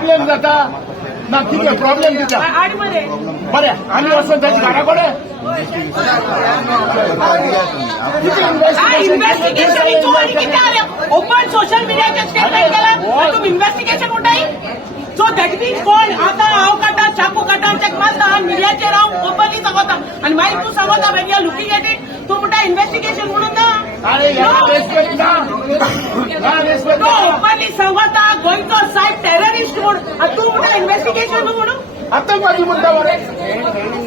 Problem जाता ना कितें प्रॉब्लेम कितें बरें आमी वचून ताची घरा कडेन ओपन सोशल मीडियाचे स्टेटमेंट केला तुम्ही इन्व्हेस्टिगेशन म्हणटाय सो दॅट मीन्स कोण आता हांव काटा चाकू काटा चेक मारता मिडियाचेर हांव ओपनली सांगता आनी मागीर तूं सांगता when you are looking at it तूं म्हणटा इन्व्हेस्टिगेशन म्हणून ना ओपनली सांगता गोंयचो सायब टेररिस्ट म्हणून आनी तूं म्हणटा इन्व्हेस्टिगेशन म्हणून आतंकवादी म्हणटा मरे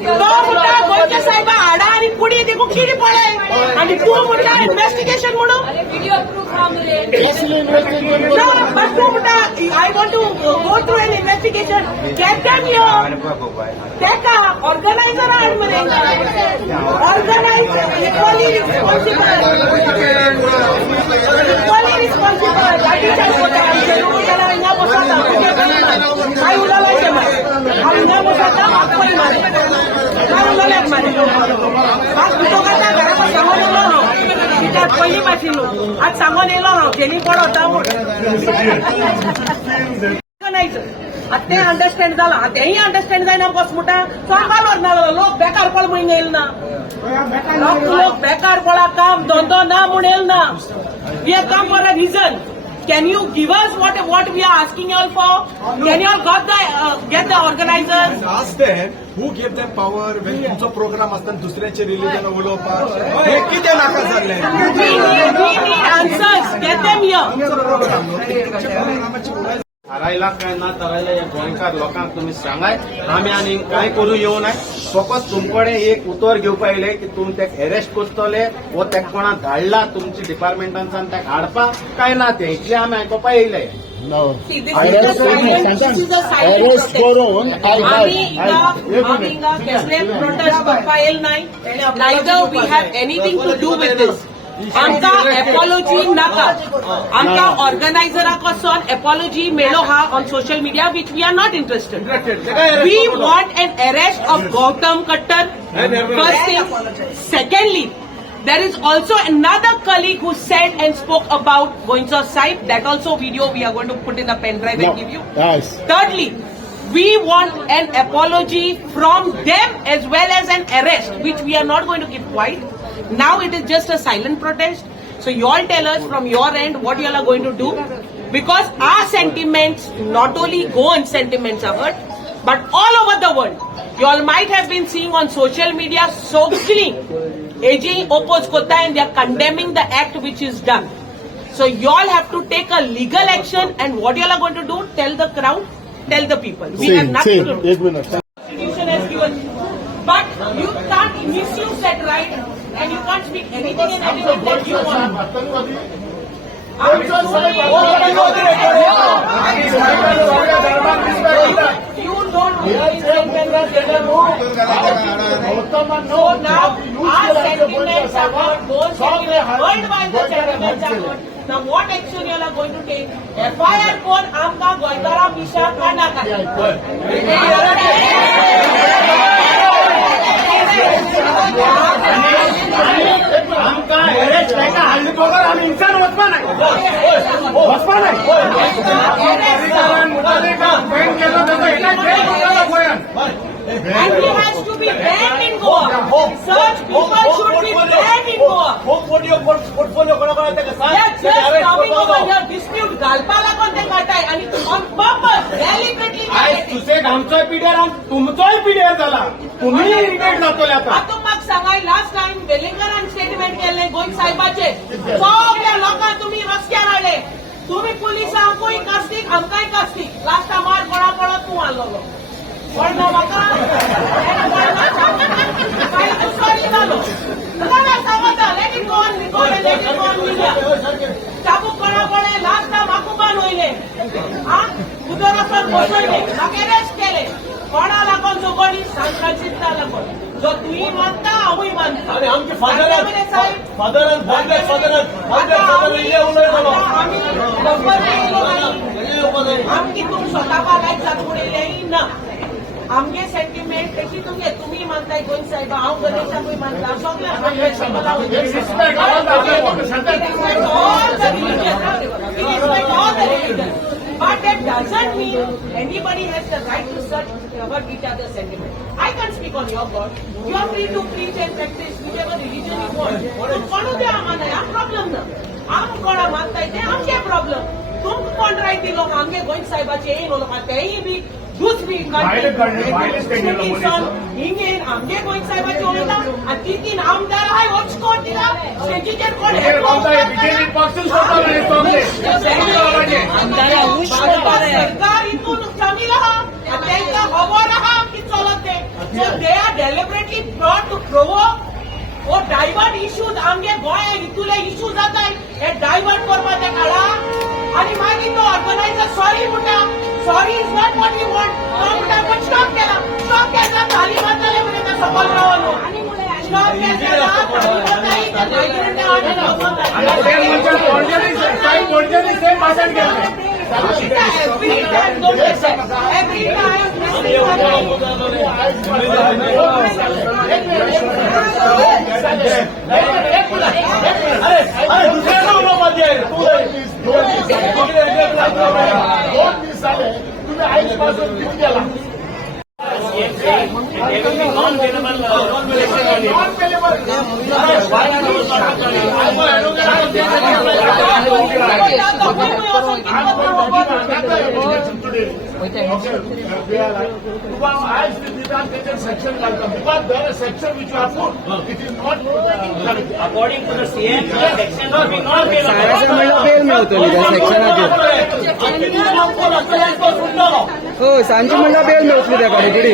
तो म्हणटा गोंयच्या सायबा हाडा आनी कुडी देखून कितें पळय आनी तूं म्हणटा इन्व्हेस्टिगेशन म्हणून No, but too much. I want to go through an investigation. Get them here. Take a organizer and organizer equally responsible. Equally responsible. That is what I पहिली पाशिल्लो आज सांगून येयलो हांव जेनी कोण होता ते अंडरस्टँड जाला तेही अंडरस्टँड जायना बस म्हणटा चोरपाल व्हरना लोक बेकार पळ म्हणून येयल ना लोक बेकार पळा काम धंदो ना म्हूण येयल ना we are come for a reason. Can you give us what we are asking you all for? Can you all get the organizers? Ask them who gave them power when तुमचा प्रोग्राम असताना दुसऱ्याचे religion उलोवपाक हे कितें नाका जाल्लें? We need answers. Get them here. थारायला काय ना थारायला या गोंयकार लोकांक तुम्ही सांगाय आम्ही आनी काय करू येऊ नये फकत तुमकडे एक उतर घेवपा येयले की तुमी तेका अरेस्ट करतले वो तेका कोणाक धाडला तुमची डिपार्टमेंटांसान तेका हाडपा काय ना ते इतले आमी आयकोपा येयले. See, this is a silent protest करपा येयल नाय. Neither we have anything to do with this. आमका अपॉलॉजी नाका आमका ऑर्गनायझराकडसून अपॉलॉजी मेळ्ळो हा on social media which we are not interested. We want an arrest of Gautam Kattar first thing. Secondly there is also another colleague who said and spoke about Goinsa Saib. That also video we are going to put in the pen drive and give you. Nice. Thirdly, we want an apology from them as well as an arrest, which we are not going to keep quiet. Now it is just a silent protest. So you all tell us from your end what you all are going to do. Because our sentiments, not only Goan sentiments are hurt, but all over the world. You all might have been seeing on social media, socially, AG oppose Kota and they are condemning the act which is done. So you all have to take a legal action and what you all are going to do, tell the crowd, tell the people. We have nothing to do. Constitution has given. But you can't misuse that right and you can't speak anything and everything that you want. You don't so now our sentiments are heard, those sentiments heard by the sentiments are heard. Now what action you all are going to take? FIR कोण आमका गोंयकारा मिशा काढा आमका arrest तेका हाडली बगर आमी इन्सान वचपा नाय वचपा नाय बँक केलो तेका एका जेल करतालो गोंयान. And he has to be banned in Goa. Such people should be banned in Goa. portfolio कोणाकोणाक तेका सांग. Yes, coming over here, dispute घालपा लागून ते काढताय आणि on purpose, deliberately आयज सुसेग आमचोय पिड्यार आनी तुमचोय पिड्यार जाला तुम्ही इरिटेट जातले आता. आता म्हाका सांगाय लास्ट टाइम वेलिंगरान स्टेटमेंट केले गोंय साहेबाचे सगळ्या लोकांक तुम्ही रस्त्यार हाडले तुम्ही पुलिसांकूय कास्तीक आमकांय कास्तीक लास्ट मार कोणा पडत तूं हाडलो कळना म्हाका सांगता let it go on record let it go on media चाबू कोणा पडे लास्ट टाइम आकुबान होईले उदरासर बसवले म्हाका अरेस्ट केले कोणा लागून जो कोणी सांगाचित्ता लागून जो तुही मानता हांवूय मानता. अरे आमचे फादर आमची तुम स्वता बागायत जातून येयलेली ना आमगे सेंटिमेंट तशी तुम्ही मानताय गोंय साहेब हांव गणेशाकूय मानता सगळ्या But that doesn't mean anybody has the right to search about each other's sentiment. I can't speak on your God. You are free to preach and practice whichever religion you want. तो कौन होते आम्हाला या problem ना आम कोणा मानता येते आमचे प्रॉब्लेम तुम कोण राहते लोक आमगे गोविंद साहेबाचे येईन लोक तेही बी दुसरी हिंगे आमगे गोविंद साहेबाचे उलटा आणि ती तीन आमदार आहे वोट कोण दिला स्टेजीचेर कोण बीजेपी पक्ष सरकार इथून कमी राहा त्यांचा खबर राहा की चलत ते so they are deliberately brought to provoke वो डायवर्ट इश्यूज आमगे गोंय इतुले इश्यू जाताय हे डायवर्ट करपाचे काळा आणि मागीर तो ऑर्गनायझर सॉरी म्हणटा sorry is not what you want तो म्हणटा पण स्टॉप केला ताली वाजले म्हणे त्या सफल रावलो स्टॉप केला ताली वाजली तर कोणत्याने सेम भाषण केलं every time तुम्ही आईपासून किती गेला section like that because there is section which you have put it is not According to the CM, section will be not given. हो सांची म्हणला बेल मिळतली त्या कॉलेजडी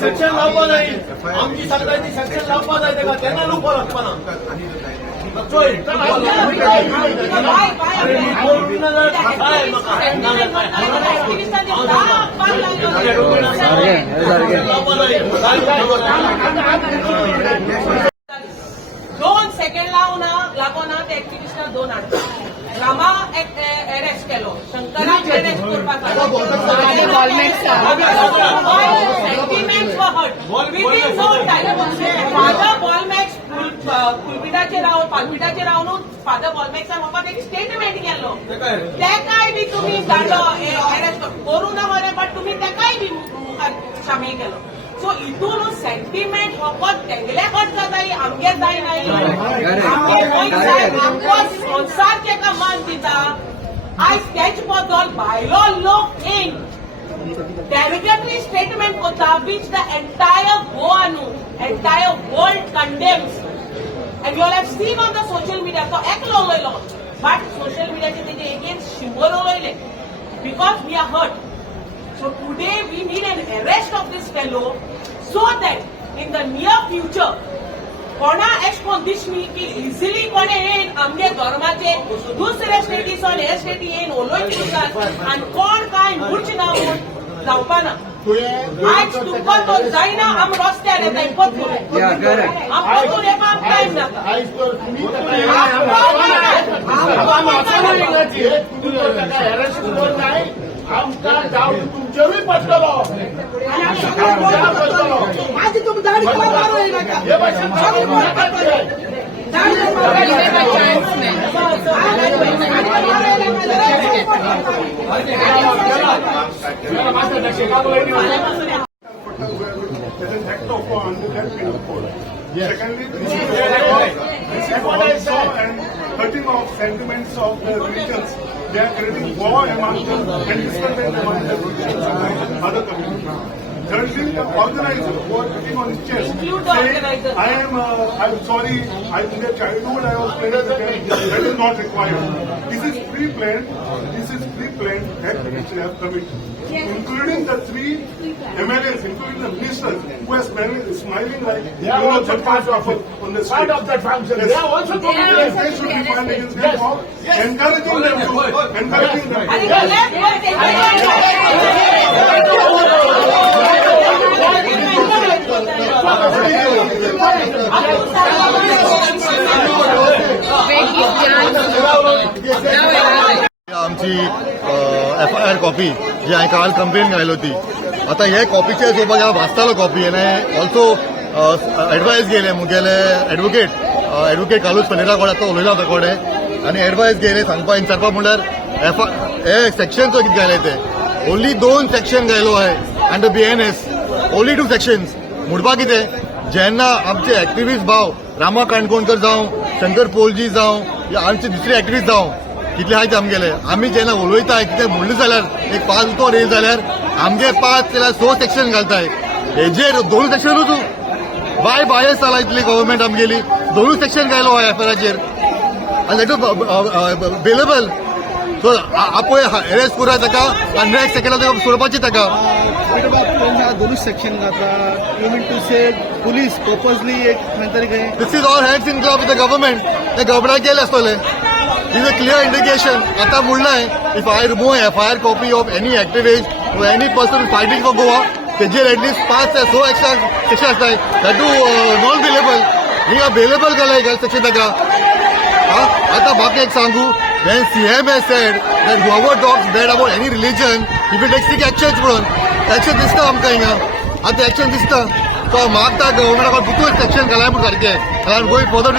सेक्शन लावपा जाय आमची सगळ्यांची सेक्शन लावपा जाय तेका तेन्ना लुपो लागपाना दोन सेकंड लागोना ते एक्टिव्हिस्टां दोन हाडटा रामा अरेस्ट केलो शंकराक अरेस्ट करपाक सेंटिमेंट्स वर hurt within no time father Bolmax पालपिटाचेर रावन फादर बॉलमॅक्सान म्हाका एक स्टेटमेंट केल्लो तेकाय बी तुमी धाडलो अरेस्ट करूं ना मरे बट तुमी तेकाय बी मुखार शामील केलो सो हितून सेंटिमेंट फकत तेगले हट जाता आमगे जायनाय आमको संसार तेका मान दिता आयज तेच बद्दल भायलो लोक येवन derogatory statement करता which the entire Goa entire world condemns and you all have seen on the social media so eklo loilo but social media che teje against shimbolo loile because we are hurt so today we need an arrest of this fellow so that in the near future कोणा एश कोण दिसमी की easily कोणे येन आमगे धर्माचे दुसरे स्टेटीसन हे स्टेटी येन उलोवची दितात आनी कोण काय मूर्छ जावपाना आज तुमकां तो जायना आम रस्त्यार येता इपतून आमकां येवपाक टायम जाता आमकां डावट तुमचेरूय पडटलो माझी तुम दाढी मारो नाका हे भाशेन Secondly, this is what I saw and hurting of sentiments of the regions. They are creating war among them and discontent among the regions and other communities. Thirdly, the organizer who are sitting on his chest saying, I'm sorry, in their childhood I was playing the game. That is not required. This is pre-planned act which they have committed. Including the three MLAs, including the ministers who are smiling like they are also part of the part of that function. Yes. They are also committed. They should be fined against them for encouraging them to encouraging them. आमची FIR copy जी हांवें काल complain घायलो ती आतां हे कॉपीचे हिशोबाक हांव वाचतालो copy आनी also advice गेले मुगेले advocate कालूच Panera कोण आतां उलयला ताचे कडेन आनी एडवायस गेले सांगपा विचारपा म्हणल्यार हे सेक्शन कितें घायले ते ओन्ली 2 सेक्शन घायलो हाय अंडर BNS ओन्ली 2 सेक्शन्स म्हणपा कितें जेन्ना आमचे एक्टिव्हिस्ट भाव रामा काणकोणकर जावं शंकर पोलजी जावं या आमचे दुसरे एक्टिव्हिस्ट जावं कितले आहाय ते आमगेले आमी जेन्ना उलयताय कितें म्हणलें जाल्यार एक 5 उतर येयले जाल्यार आमगे 5 जाल्यार 6 सेक्शन घालताय हेजेर 2 सेक्शनूच बाय बायस जाला इतली गव्हर्मेंट आमगेली 2 सेक्शन घायलो हाय FIRचेर आनी दॅट बेलेबल सो आपोय अरेस्ट करूया ताका आनी नेक्स्ट सेकंडाक ताका सोडपाची ताका दोनूच सेक्शन घातला you mean to say police purposely एक खंय तरी खंय this is all hands in club with the government ते गव्हर्मेंटाक गेले आसतले इज अ क्लियर इंडिकेशन आतां म्हणलाय if I remove FIR copy of any activist or any person fighting for Goa तेजेर एटलीस्ट 5 ते 6 एक्स्ट्रा सेक्शन आसताय दॅट टू नॉट बेलेबल हिंगा बेलेबल केलाय सेक्शन ताका आतां म्हाका एक सांगू when CM has said that whoever talks bad about any religion, he will take strict actions म्हणून एक्शन दिसता आमकां हिंगा आतां एक्शन दिसता सो म्हाका गव्हर्मेंटाक पुतूच एक्शन घालाय म्हणून सारकें गोईंग फॉरवर्ड